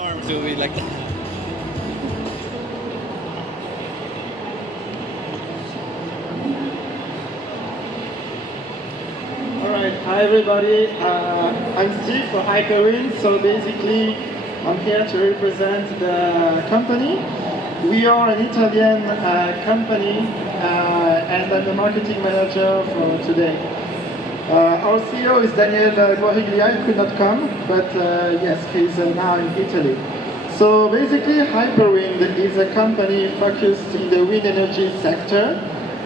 arms will be like. Alright, hi everybody. I'm Steve for Pakiry. So basically, I'm here to represent the company. We are an Italian company, and I'm the marketing manager for today. Our CEO is Daniel Guariglia. He could not come, but yes, he's now in Italy. So basically, Hyperwind is a company focused in the wind energy sector,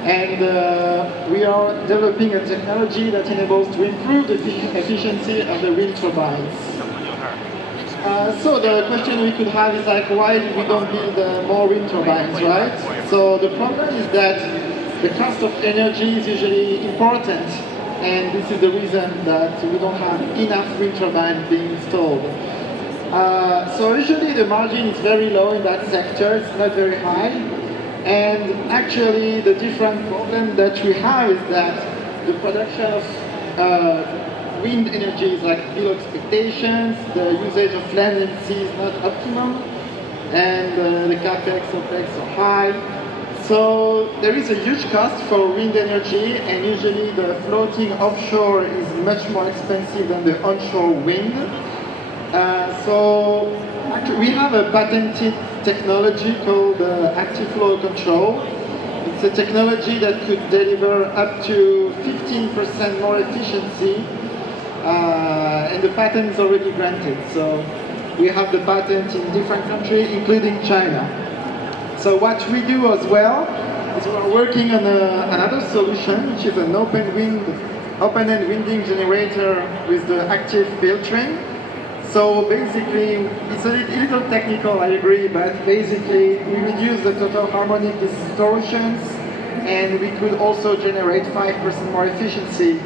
and we are developing a technology that enables to improve the efficiency of the wind turbines. So the question we could have is like, why we don't build more wind turbines, right? So the problem is that the cost of energy is usually important, and this is the reason that we don't have enough wind turbines being installed. So usually the margin is very low in that sector, it's not very high. And actually the different problem that we have is that the production of wind energy is like below expectations, the usage of land and sea is not optimum, and the capex, opex are high. So there is a huge cost for wind energy, and usually the floating offshore is much more expensive than the onshore wind. So actually we have a patented technology called active flow control. It's a technology that could deliver up to 15% more efficiency, and the patent is already granted. So we have the patent in different countries, including China. So what we do as well is we're working on another solution, which is an open-end winding generator with the active filtering. So basically, it's a little technical, I agree, but basically we reduce the total harmonic distortions, and we could also generate 5% more efficiency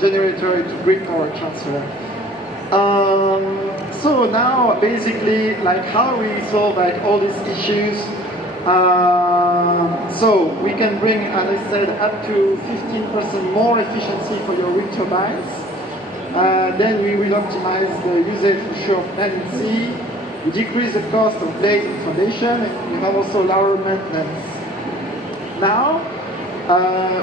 generator to grid power transfer. So now basically, like how we solve like all these issues. So we can bring, as I said, up to 15% more efficiency for your wind turbines. Then we will optimize the usage ratio of land and sea. We decrease the cost of blade and foundation, and we have also lower maintenance. Now,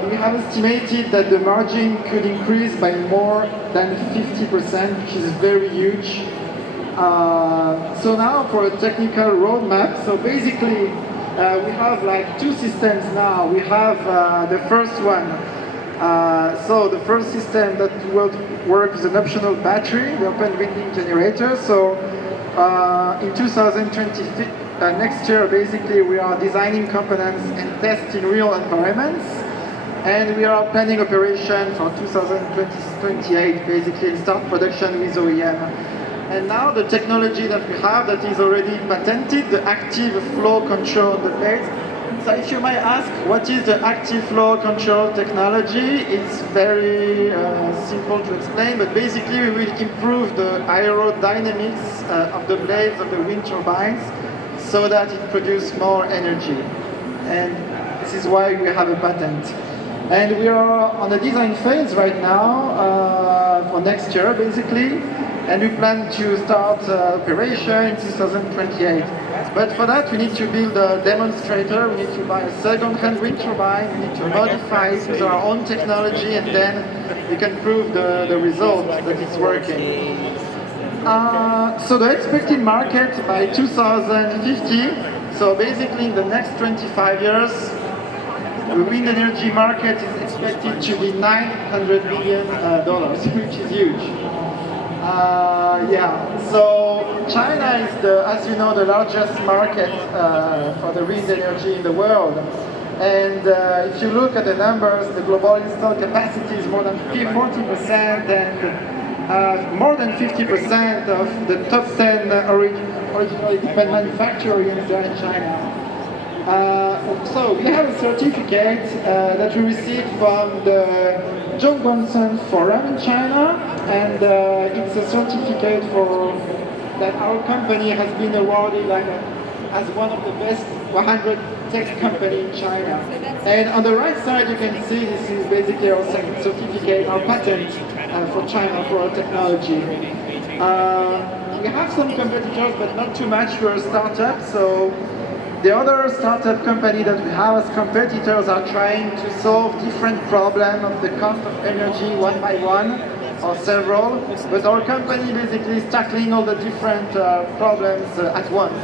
we have estimated that the margin could increase by more than 50%, which is very huge. So now for a technical roadmap, so basically we have like two systems now. We have the first one. So the first system that will work is an optional battery, the open winding generator. So in 2020, next year, basically, we are designing components and tests in real environments. And we are planning operation for 2028, basically, and start production with OEM. And now the technology that we have that is already patented, the active flow control on the blades. So if you might ask, what is the active flow control technology? It's very simple to explain, but basically we will improve the aerodynamics of the blades of the wind turbines so that it produces more energy. And this is why we have a patent. And we are on the design phase right now for next year, basically, and we plan to start operation in 2028. But for that, we need to build a demonstrator, we need to buy a second-hand wind turbine, we need to modify it with our own technology, and then we can prove the result that it's working. So the expected market by 2050, so basically in the next 25 years, the wind energy market is expected to be $900 million, which is huge. Yeah, so China is as you know, the largest market for the wind energy in the world. And if you look at the numbers, the global installed capacity is more than 40%, and more than 50% of the top 10 originally equipment manufacturers are in China. So we have a certificate that we received from the Zhongguancun Forum in China, and it's a certificate for that our company has been awarded as one of the best 100 tech company in China. And on the right side you can see this is basically our certificate, our patent for China for our technology. we have some competitors, but not too much. We're a startup, so the other startup company that we have as competitors are trying to solve different problems of the cost of energy one by one or several, but our company basically is tackling all the different problems at once.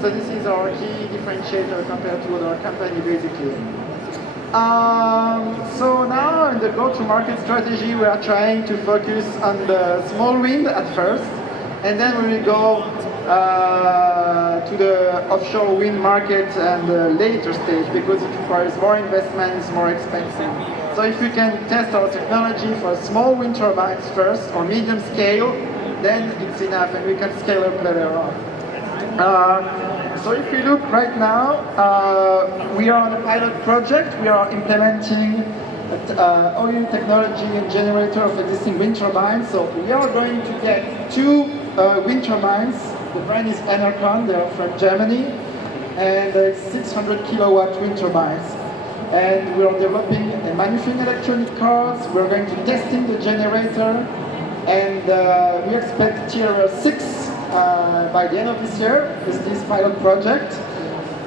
So this is our key differentiator compared to other company basically. So now in the go-to-market strategy, we are trying to focus on the small wind at first, and then we will go to the offshore wind market and the later stage because it requires more investment, it's more expensive. So if we can test our technology for small wind turbines first or medium scale, then it's enough and we can scale up later on. So if we look right now, we are on a pilot project. We are implementing oil technology and generator of existing wind turbines. So we are going to get two wind turbines. The brand is Enercon, they are from Germany, and it's 600 kilowatt wind turbines. And we are developing and manufacturing electronic cars. We're going to testing the generator, and we expect tier 6 by the end of this year with this pilot project.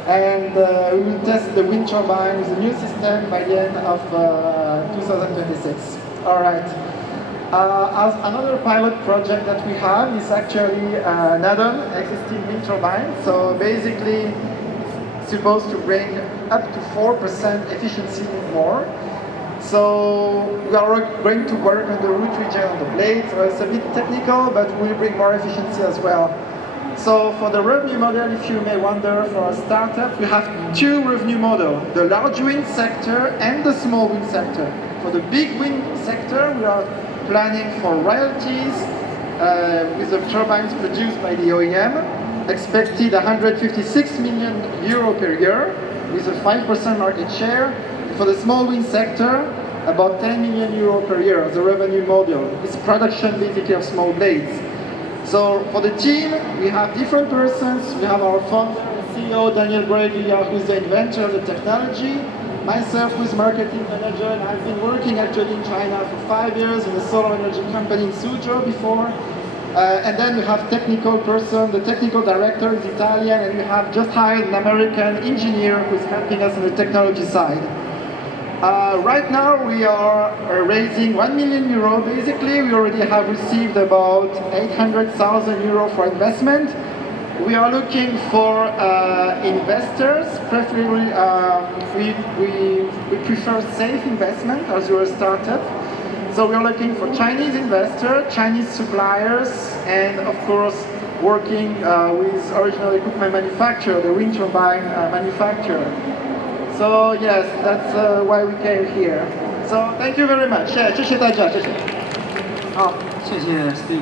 And we will test the wind turbine with a new system by the end of 2026. All right. As another pilot project that we have is actually an add-on existing wind turbine. So basically, it's supposed to bring up to 4% efficiency more. So we are going to work on the root region on the blade. So it's a bit technical, but we'll bring more efficiency as well. So for the revenue model, if you may wonder, for a startup, we have two revenue models, the large wind sector and the small wind sector. For the big wind sector, we are planning for royalties with the turbines produced by the OEM, expected 156 million euro per year with a 5% market share. For the small wind sector, about 10 million euro per year as a revenue model. It's production basically of small blades. So for the team, we have different persons. We have our founder and CEO, Daniel Breglia, who's the inventor of the technology. Myself, who's marketing manager, and I've been working actually in China for 5 years in a solar energy company in Suzhou before. And then we have technical person, the technical director is Italian, and we have just hired an American engineer who's helping us on the technology side. Right now we are raising 1 million euro. Basically, we already have received about 800,000 euro for investment. We are looking for investors, preferably we prefer safe investment as we're a startup. So we are looking for Chinese investors, Chinese suppliers, and of course working with original equipment manufacturer, the wind turbine manufacturer. So yes, that's why we came here. So thank you very much. 谢谢大家，谢谢。好，谢谢 Steve。